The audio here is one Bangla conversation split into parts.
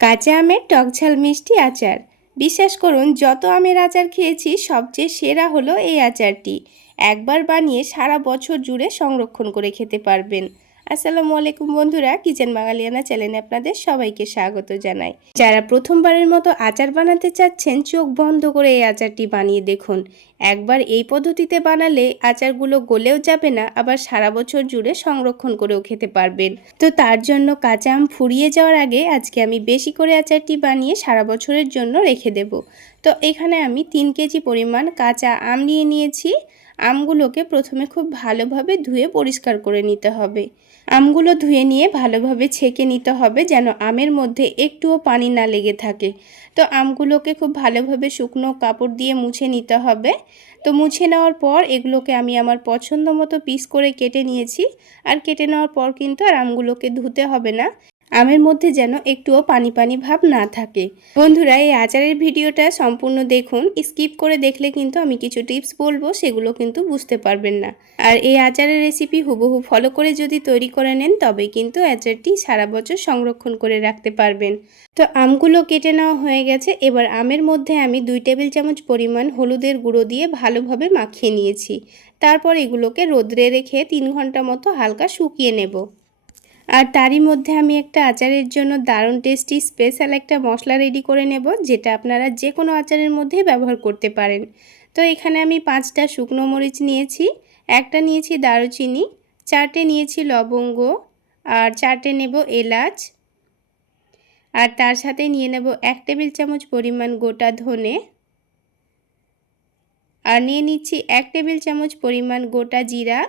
কাঁচা আমের টকঝাল মিষ্টি আচার। বিশ্বাস করুন, যত আমের আচার খেয়েছি, সবচেয়ে সেরা হলো এই আচারটি। একবার বানিয়ে সারা বছর জুড়ে সংরক্ষণ করে খেতে পারবেন। আসসালামু আলাইকুম বন্ধুরা, কিচেন বাঙালিয়ানা চ্যানেলে আপনাদের সবাইকে স্বাগত জানাই। যারা প্রথমবারের মতো আচার বানাতে চাচ্ছেন, চোখ বন্ধ করে এই আচারটি বানিয়ে দেখুন। একবার এই পদ্ধতিতে বানালে আচারগুলো গলেও যাবে না, আবার সারা বছর জুড়ে সংরক্ষণ করেও খেতে পারবেন। তো তার জন্য কাঁচা আম ফুরিয়ে যাওয়ার আগে আজকে আমি বেশি করে আচারটি বানিয়ে সারা বছরের জন্য রেখে দেব। তো এখানে আমি তিন কেজি পরিমাণ কাঁচা আম নিয়ে নিয়েছি। আমগুলোকে প্রথমে খুব ভালোভাবে ধুয়ে পরিষ্কার করে নিতে হবে। আমগুলো ধুয়ে নিয়ে ভালোভাবে ছেঁকে নিতে হবে যেন আমের মধ্যে একটুও পানি না লেগে থাকে। তো আমগুলোকে খুব ভালোভাবে শুকনো কাপড় দিয়ে মুছে নিতে হবে। তো মুছে নেওয়ার পর এগুলোকে আমি আমার পছন্দ মতো পিস করে কেটে নিয়েছি। আর কেটে নেওয়ার পর কিন্তু আর আমগুলোকে ধুতে হবে না। আমের মধ্যে যেন একটুও পানি পানি ভাব না থাকে। বন্ধুরা, এই আচারের ভিডিওটা সম্পূর্ণ দেখুন। স্কিপ করে দেখলে কিন্তু আমি কিছু টিপস বলব, সেগুলো কিন্তু বুঝতে পারবেন না। আর এই আচারের রেসিপি হুবহু ফলো করে যদি তৈরি করে নেন, তবে কিন্তু আচারটি সারা বছর সংরক্ষণ করে রাখতে পারবেন। তো আমগুলো কেটে নেওয়া হয়ে গেছে। এবার আমের মধ্যে আমি দুই টেবিল চামচ পরিমাণ হলুদের গুঁড়ো দিয়ে ভালোভাবে মাখিয়ে নিয়েছি। তারপর এগুলোকে রোদ্রে রেখে তিন ঘণ্টা মতো হালকা শুকিয়ে নেব। আর তারই মধ্যে আমি একটা আচারের জন্য দারুণ টেস্টি স্পেশাল একটা মশলা রেডি করে নেব, যেটা আপনারা যে কোনো আচারের মধ্যেই ব্যবহার করতে পারেন। তো এখানে আমি পাঁচটা শুকনো মরিচ নিয়েছি, একটা নিয়েছি দারুচিনি, চারটে নিয়েছি লবঙ্গ, আর চারটে নেব এলাচ, আর তার সাথে নিয়ে নেব এক টেবিল চামচ পরিমাণ গোটা ধনে, আর নিয়ে নিচ্ছি এক টেবিল চামচ পরিমাণ গোটা জিরা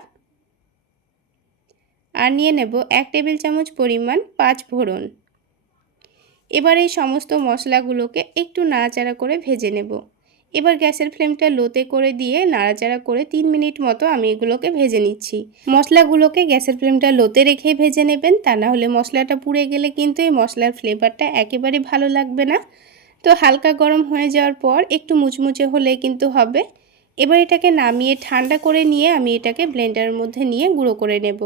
আর নিয়ে নেব এক টেবিল চামচ পরিমাণ পাঁচ ফোড়ন। এবার এই সমস্ত মশলাগুলোকে একটু নাড়াচাড়া করে ভেজে নেব। এবার গ্যাসের ফ্লেমটা লোতে করে দিয়ে নাড়াচাড়া করে তিন মিনিট মতো আমি এগুলোকে ভেজে নিচ্ছি। মশলাগুলোকে গ্যাসের ফ্লেমটা লোতে রেখে ভেজে নেবেন, তা না হলে মশলাটা পুড়ে গেলে কিন্তু এই মশলার ফ্লেভারটা একেবারে ভালো লাগবে না। তো হালকা গরম হয়ে যাওয়ার পর একটু মুচমুচে হলে কিন্তু হবে। এবার এটাকে নামিয়ে ঠান্ডা করে নিয়ে আমি এটাকে ব্লেন্ডারের মধ্যে নিয়ে গুঁড়ো করে নেব।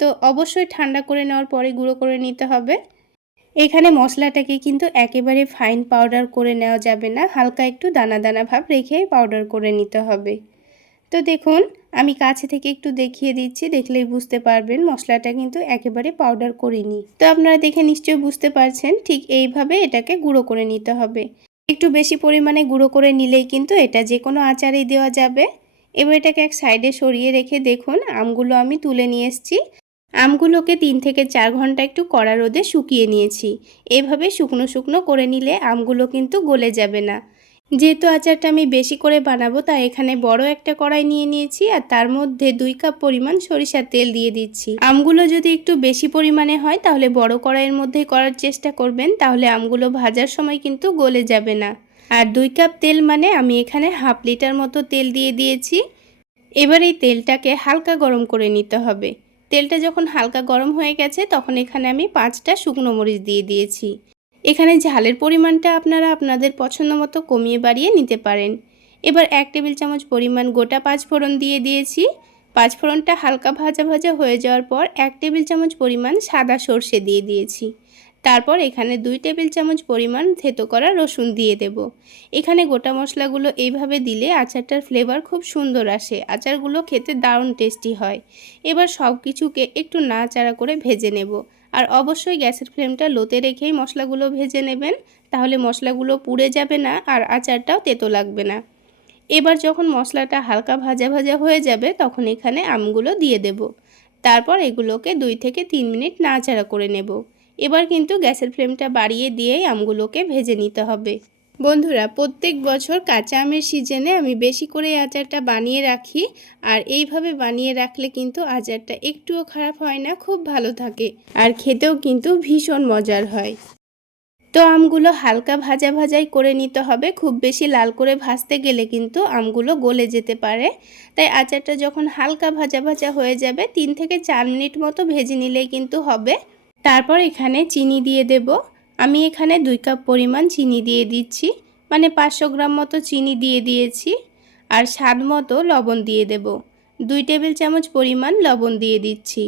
তো অবশ্যই ঠান্ডা করে নেওয়ার পরে গুঁড়ো করে নিতে হবে। এখানে মশলাটাকে কিন্তু একেবারে ফাইন পাউডার করে নেওয়া যাবে না, হালকা একটু দানা দানা ভাব রেখে পাউডার করে নিতে হবে। তো দেখুন, আমি কাছে থেকে একটু দেখিয়ে দিচ্ছি, দেখলেই বুঝতে পারবেন মশলাটা কিন্তু একেবারে পাউডার করিনি। তো আপনারা দেখে নিশ্চয়ই বুঝতে পারছেন, ঠিক এইভাবে এটাকে গুঁড়ো করে নিতে হবে। একটু বেশি পরিমাণে গুঁড়ো করে নিলেই কিন্তু এটা যে কোনো আচারেই দেওয়া যাবে। এবার এটাকে এক সাইডে সরিয়ে রেখে দেখুন, আমগুলো আমি তুলে নিয়ে এসেছি। আমগুলোকে তিন থেকে চার ঘণ্টা একটু কড়া রোদে শুকিয়ে নিয়েছি। এভাবে শুকনো শুকনো করে নিলে আমগুলো কিন্তু গলে যাবে না। যেহেতু আচারটা আমি বেশি করে বানাবো, তাই এখানে বড় একটা কড়াই নিয়ে নিয়েছি আর তার মধ্যে দুই কাপ পরিমাণ সরিষার তেল দিয়ে দিচ্ছি। আমগুলো যদি একটু বেশি পরিমাণে হয়, তাহলে বড় কড়াইয়ের মধ্যেই করার চেষ্টা করবেন, তাহলে আমগুলো ভাজার সময় কিন্তু গলে যাবে না। আর দুই কাপ তেল মানে আমি এখানে হাফ লিটার মতো তেল দিয়ে দিয়েছি। এবার এই তেলটাকে হালকা গরম করে নিতে হবে। তেলটা যখন হালকা গরম হয়ে গেছে, তখন এখানে আমি পাঁচটা শুকনো মরিচ দিয়ে দিয়েছি। এখানে ঝালের পরিমাণটা আপনারা আপনাদের পছন্দ মতো কমিয়ে বাড়িয়ে নিতে পারেন। এবার এক টেবিল চামচ পরিমাণ গোটা পাঁচ ফোড়ন দিয়ে দিয়েছি। পাঁচ ফোড়নটা হালকা ভাজা ভাজা হয়ে যাওয়ার পর এক টেবিল চামচ পরিমাণ সাদা সর্ষে দিয়ে দিয়েছি। তারপর এখানে দুই টেবিল চামচ পরিমাণ থেতো করা রসুন দিয়ে দেব। এখানে গোটা মশলাগুলো এইভাবে দিলে আচারটার ফ্লেভার খুব সুন্দর আসে, আচারগুলো খেতে দারুণ টেস্টি হয়। এবার সব কিছুকে একটু নাড়াচাড়া করে ভেজে নেব। আর অবশ্যই গ্যাসের ফ্লেমটা লোতে রেখেই মশলাগুলো ভেজে নেবেন, তাহলে মশলাগুলো পুড়ে যাবে না আর আচারটাও তেতো লাগবে না। এবার যখন মশলাটা হালকা ভাজা ভাজা হয়ে যাবে, তখন এখানে আমগুলো দিয়ে দেব। তারপর এগুলোকে দুই থেকে তিন মিনিট নাড়াচাড়া করে নেব। এবার কিন্তু গ্যাসের ফ্লেমটা বাড়িয়ে দিয়েই আমগুলোকে ভেজে নিতে হবে। বন্ধুরা, প্রত্যেক বছর কাঁচা আমের সিজনে আমি বেশি করে আচারটা বানিয়ে রাখি, আর এইভাবে বানিয়ে রাখলে কিন্তু আচারটা একটুও খারাপ হয় না, খুব ভালো থাকে, আর খেতেও কিন্তু ভীষণ মজার হয়। তো আমগুলো হালকা ভাজা ভাজাই করে নিতে হবে, খুব বেশি লাল করে ভাজতে গেলে কিন্তু আমগুলো গলে যেতে পারে। তাই আচারটা যখন হালকা ভাজা ভাজা হয়ে যাবে, তিন থেকে চার মিনিট মতো ভেজে নিলেই কিন্তু হবে। তারপর এখানে চিনি দিয়ে দেব। আমি এখানে দুই কাপ পরিমাণ চিনি দিয়ে দিচ্ছি। মানে পাঁচশো গ্রাম মতো চিনি দিয়ে দিয়েছি। আর স্বাদ মতো লবণ দিয়ে দেব। দুই টেবিল চামচ পরিমাণ লবণ দিয়ে দিচ্ছি।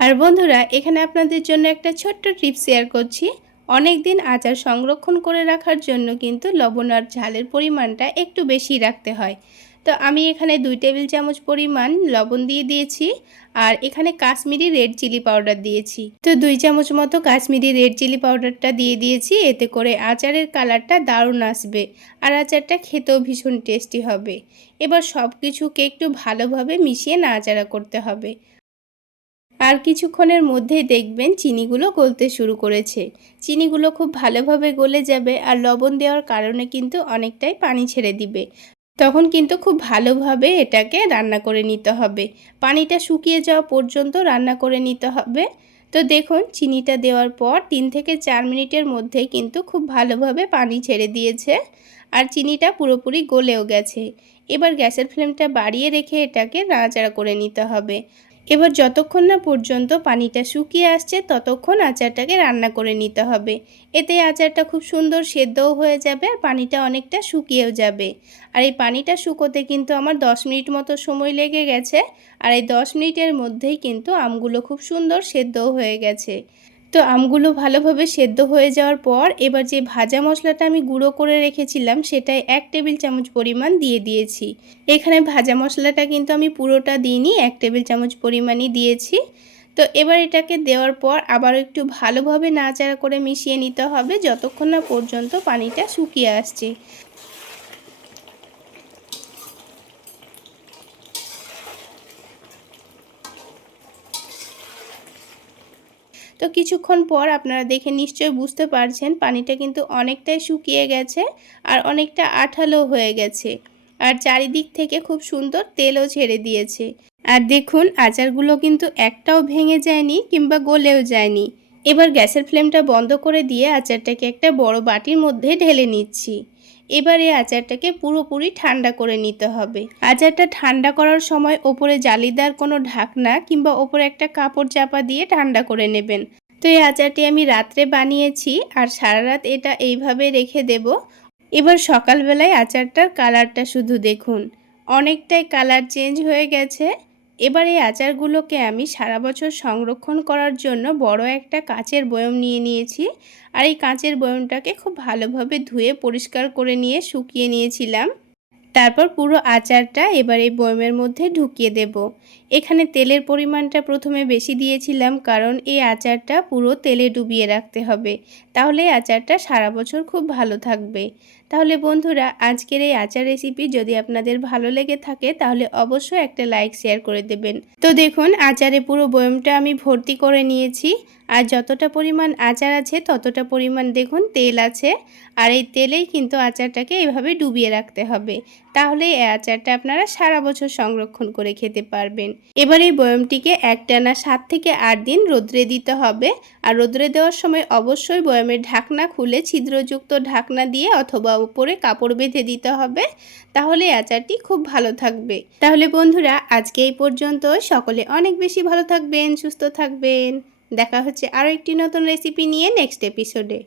আর বন্ধুরা, এখানে আপনাদের জন্য একটা ছোট্ট টিপস শেয়ার করছি। অনেক দিন আচার সংরক্ষণ করে রাখার জন্য কিন্তু লবণ আর ঝালের পরিমাণটা একটু বেশি রাখতে হয়। তো আমি এখানে দুই টেবিল চামচ পরিমাণ লবণ দিয়ে দিয়েছি আর এখানে কাশ্মীরি রেড চিলি পাউডার দিয়েছি। তো দুই চামচ মতো কাশ্মীরি রেড চিলি পাউডারটা দিয়ে দিয়েছি, এতে করে আচারের কালারটা দারুণ আসবে আর আচারটা খেতেও ভীষণ টেস্টি হবে। এবার সব কিছুকে একটু ভালোভাবে মিশিয়ে নাড়াচাড়া করতে হবে। আর কিছুক্ষণের মধ্যেই দেখবেন চিনিগুলো গলতে শুরু করেছে। চিনিগুলো খুব ভালোভাবে গলে যাবে আর লবণ দেওয়ার কারণে কিন্তু অনেকটাই পানি ছেড়ে দিবে। তখন কিন্তু খুব ভালোভাবে এটাকে রান্না করে নিতে হবে। পানিটা শুকিয়ে যাওয়া পর্যন্ত রান্না করে নিতে হবে। তো দেখুন, চিনিটা দেওয়ার পর তিন থেকে চার মিনিটের মধ্যেই কিন্তু খুব ভালোভাবে পানি ছেড়ে দিয়েছে আর চিনিটা পুরোপুরি গলেও গেছে। এবার গ্যাসের ফ্লেমটা বাড়িয়ে রেখে এটাকে নাড়াচাড়া করে নিতে হবে। এবার যতক্ষণ না পর্যন্ত পানিটা শুকিয়ে আসছে, ততক্ষণ আচারটাকে রান্না করে নিতে হবে। এতে আচারটা খুব সুন্দর সেদ্ধও হয়ে যাবে আর পানিটা অনেকটা শুকিয়েও যাবে। আর এই পানিটা শুকোতে কিন্তু আমার 10 মিনিট মতো সময় লেগে গেছে। আর এই 10 মিনিটের মধ্যেই কিন্তু আমগুলো খুব সুন্দর সেদ্ধও হয়ে গেছে। তো আমগুলো ভালোভাবে সেদ্ধ হয়ে যাওয়ার পর এবার যে ভাজা মশলাটা আমি গুঁড়ো করে রেখেছিলাম সেটাই এক টেবিল চামচ পরিমাণ দিয়ে দিয়েছি। এখানে ভাজা মশলাটা কিন্তু আমি পুরোটা দিইনি, এক টেবিল চামচ পরিমাণই দিয়েছি। তো এবার এটাকে দেওয়ার পর আবার একটু ভালোভাবে নাড়াচাড়া করে মিশিয়ে নিতে হবে, যতক্ষণ না পর্যন্ত পানিটা শুকিয়ে আসছে। তো কিছুক্ষণ পর আপনারা দেখে নিশ্চয়ই বুঝতে পারছেন পানিটা কিন্তু অনেকটাই শুকিয়ে গেছে আর অনেকটা আঠালো হয়ে গেছে। আর চারিদিক থেকে খুব সুন্দর তেলও ছেড়ে দিয়েছে। আর দেখুন, আচারগুলো কিন্তু একটাও ভেঙে যায়নি কিংবা গলেও যায়নি। এবার গ্যাসের ফ্লেমটা বন্ধ করে দিয়ে আচারটাকে একটা বড় বাটির মধ্যে ঢেলে নিচ্ছি। এবার এই আচারটাকে পুরোপুরি ঠান্ডা করে নিতে হবে। আচারটা ঠান্ডা করার সময় ওপরে জালিদার কোনো ঢাকনা কিংবা ওপরে একটা কাপড় চাপা দিয়ে ঠান্ডা করে নেবেন। তো এই আচারটি আমি রাত্রে বানিয়েছি আর সারা রাত এটা এইভাবে রেখে দেব। এবার সকালবেলায় আচারটার কালারটা শুধু দেখুন। অনেকটাই কালার চেঞ্জ হয়ে গেছে। এবার এই আচারগুলোকে আমি সারা বছর সংরক্ষণ করার জন্য বড় একটা কাঁচের বয়ম নিয়ে নিয়েছি। আর এই কাঁচের বয়মটাকে খুব ভালোভাবে ধুয়ে পরিষ্কার করে নিয়ে শুকিয়ে নিয়েছিলাম। তারপর পুরো আচারটা এবার এই বয়মের মধ্যে ঢুকিয়ে দেব। এখানে তেলের পরিমাণটা প্রথমে বেশি দিয়েছিলাম কারণ এই আচারটা পুরো তেলে ডুবিয়ে রাখতে হবে। তাহলে আচারটা সারা বছর খুব ভালো থাকবে। তাহলে বন্ধুরা, আজকের এই আচার রেসিপি যদি আপনাদের ভালো লেগে থাকে, তাহলে অবশ্যই একটা লাইক শেয়ার করে দেবেন। তো দেখুন, আচারে পুরো বয়মটা আমি ভর্তি করে নিয়েছি। আর যতটা পরিমাণ আচার আছে, ততটা পরিমাণ দেখুন তেল আছে। আর এই তেলেই কিন্তু আচারটাকে এভাবে ডুবিয়ে রাখতে হবে। তাহলে এই আচারটা আপনারা সারা বছর সংরক্ষণ করে খেতে পারবেন। এবার এই বয়মটিকে একটানা সাত থেকে আট দিন রোদ্রে দিতে হবে। আর রোদ্রে দেওয়ার সময় অবশ্যই বয়মের ঢাকনা খুলে ছিদ্রযুক্ত ঢাকনা দিয়ে অথবা উপরে কাপড় বেঁধে দিতে হবে। তাহলে আচারটি খুব ভালো থাকবে। তাহলে বন্ধুরা, আজকে এই পর্যন্ত। সকলে অনেক বেশি ভালো থাকবেন, সুস্থ থাকবেন। দেখা হচ্ছে আরও একটি নতুন রেসিপি নিয়ে নেক্সট এপিসোডে